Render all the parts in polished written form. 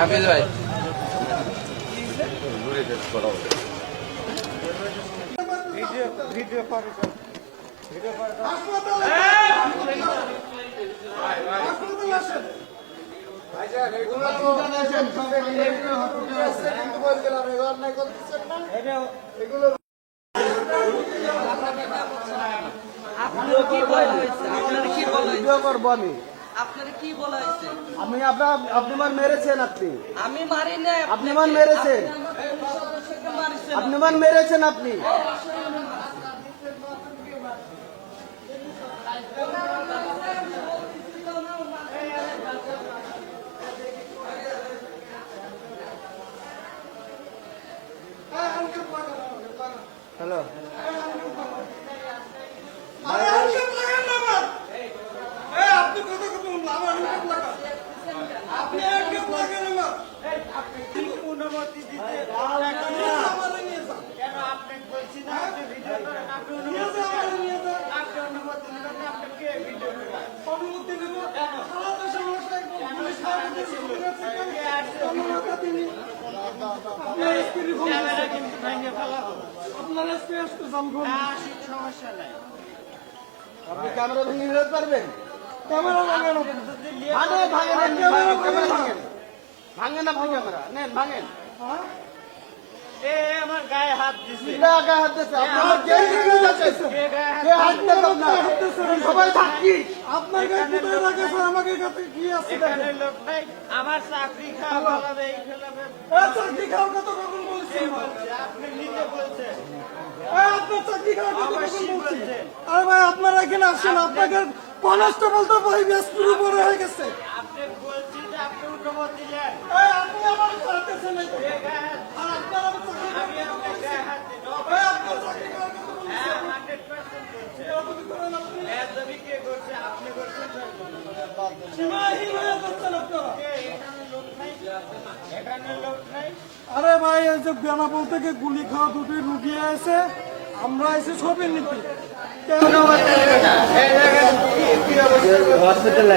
হাফিজ ভাই ভিডিও করবো আমি আপনার কি বলা হয়েছে? আপনি আপনি মান মেরেছেন, আমি মারি না, আপনি মান মেরেছেন, আপনি মান মেরেছেন আপনি। হ্যালো আপনি ক্যামেরা ভেঙে নিতে পারবেন? ক্যামেরা ভাঙেন, ভাঙেন না ক্যামেরা নেন, ভাঙেন। আমার গায়ে হাত দিছে, গায়ে হাত দিচ্ছে, সবাই থাকি আপনার গায়ে আমাকে কি আছে? লোক নাই, আমার চাকরি খাওয়া চাকরি খাওয়ার কথা কখন বলছি? আপনি নিজে বলছেন। আপনার চাকরি খাওয়ার কথা কখন বলছি? আরে ভাই আপনারা এখানে আসেন, আপনাকে কনস্টেবল তো পরিবেশ পুরো বড় হয়ে গেছে। আপনি বলছি যে আপনি অনুমতি দিলেন, আপনি আমার করতেছেন না তো। আর আপনার আমার চাকরি আমি আপনার গায়ে হাত দিই। আপনার চাকরি খাওয়ার কথা বলছি। 100% বলছে। এতদিন কে করছে? আপনি করছেন। সীমাহীন হয়ে যাচ্ছেন আপনারা। এখানে লোক নাই। আরে ভাই এই যে বেনাপোল থেকে গুলি খাওয়া দুটি রুগী আছে, আমরা এসে ছবি নিতে হসপিটালে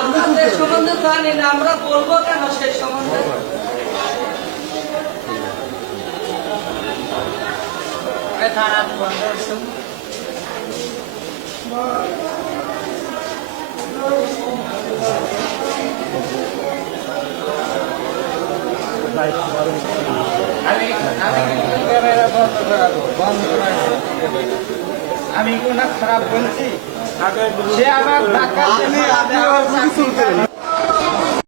আমাদের সম্বন্ধে জানি না, আমরা বলবো কেন সেই সম্বন্ধে? আমি কোন খারাপ বলছি? সে আমার ধাক্কা